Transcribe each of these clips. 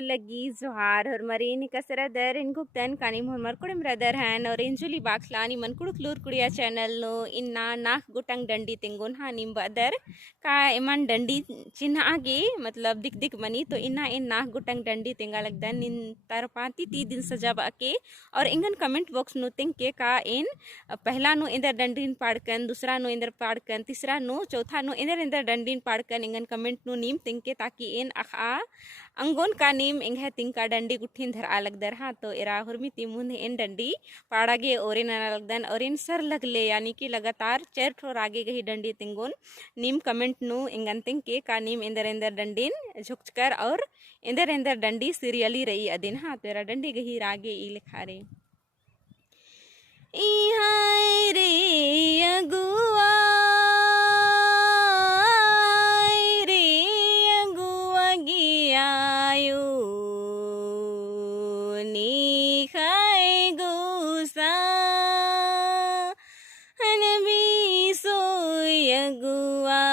lagi Zohar hormari ni kasara dar in guptan kani hormar kodem radar han or injuli bakslani man kuduk lur kudiya channel no inna nak gutang dandi tingun hanim badar ka iman dandi चिन्ह आगे मतलब दिख दिख बनी तो इना इन नाक गुटंग डंडी तेंगा लगदन इन तरपाती 3 दिन सजाब के और इंगन कमेंट बॉक्स नु तिंग के का इन पहला नु इंदर डंडीन पाड़कन दूसरा नु इंदर पाड़कन तीसरा नु चौथा नु इंदर इंदर डंडीन पाड़कन इंगन कमेंट नु नीम तिंग के ताकि इन अखा अंगोन का नीम इंगे तिंग का डंडी गुठिन धर आ लगदर हाँ तो इरा हुरमी तिमुन इन डंडी पाड़ागे और इन लगदन और इन सर लगले यानी कि लगातार चेर ठोर आगे गही डंडी तिंगोन नीम कमेंट नु इंगन तिंग के का नीम इंदर इंदर डंडीन झुककर और इंदर इंदर डंडी सीरियली रही अदिन हाँ तेरा डंडी गही रागे ई लिखा रे ई हाय रे अगुआ रे अगुआ गियायो नी खाए गुसा हनबी सोय अगुआ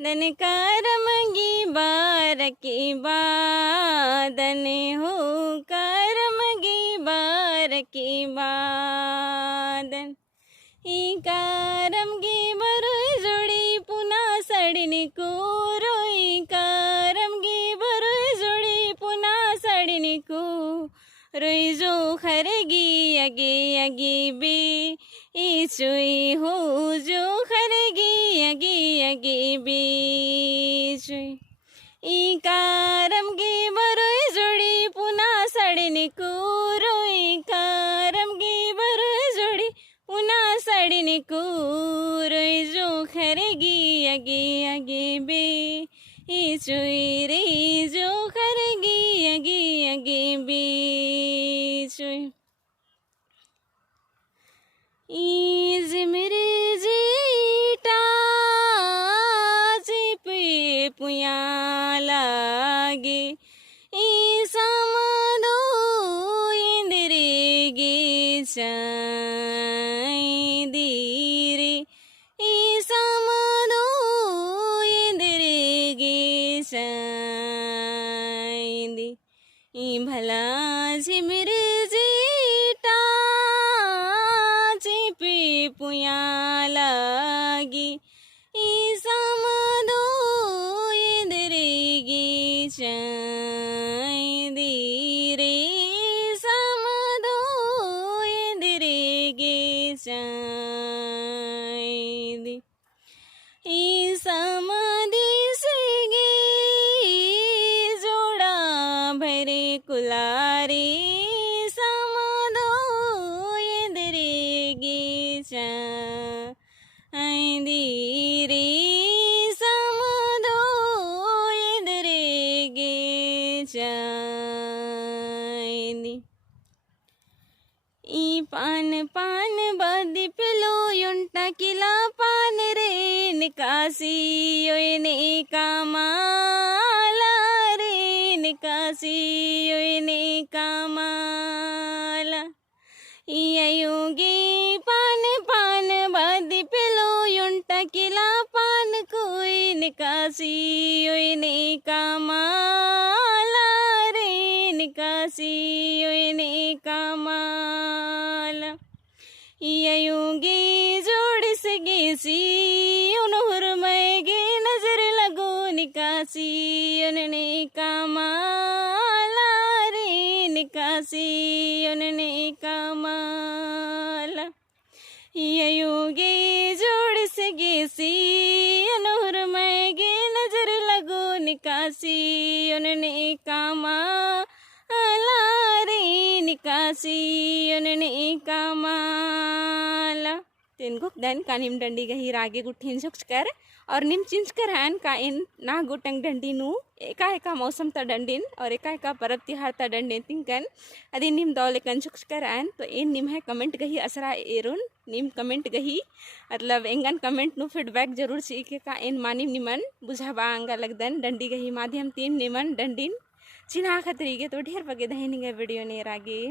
दन करमगी बार की बादन हो करमगी बार की बादन ई करमगी बरु जोड़ी पुना सड़नी को रोई करमगी बरु जोड़ी पुना सड़नी को रोई जो खरेगी अगे अगे बे ई चुई हो जो खरेगी अगे अगे बीच ई कारम गे बरोय जोड़ी पुना सड़ने को रोई कारम गे बरोय जोड़ी पुना सड़ने को रोई जो खरेगी अगे अगे बे ई चुई रे जो खरेगी अगे अगे बीच ई जिमरे जीटा पे पुया लागे ई समदो इंद्रे गे चाई दीरे ई समदो इंद्रे गे चाई दी ई भला झिमरे पुया लागी ई समदो इंद्रे गे चाई दीरे समदो इंद्रे गे चाई दी ई समाधि से गे जोड़ा भरे कुलारे पान पान बदी पिलो युंटा किला पान रे निकासी योय ने कामाला रे निकासी योय ने कामाला योगी पान पान बदी पिलो युंटा किला पान कोई निकासी निकासी ओए निकामाला रे निकासी ओए निकामाला ययूंगी जोड़ से गेसी उन्होर मैगे नजर लगो निकासी उन्होंने कमाला रे निकासी उन्होंने कमाला ययूंगी जोड़ से गेसी उन्होर मैगे नजर लगो निकासी उन्होंने कमाला रे निकासी उन्होंने कमाला तेनगुक दन का निम डंडी गही रागे गुठिन कर और निम चिंच कर हैन का इन ना गुटंग डंडी नु एका मौसम ता डंडिन और एका परब तिहार ता डंडिन तिंकन अदी निम दौले कन कर हैन तो इन निम है कमेंट गही असरा एरुन निम कमेंट गही मतलब एंगन कमेंट नु फीडबैक जरूर ची के का इन मानिम निमन बुझाबा अंगा लगदन डंडी गही माध्यम तीन निमन डंडिन चिन्हा खतरी के तो ढेर बगे दही वीडियो ने रागे।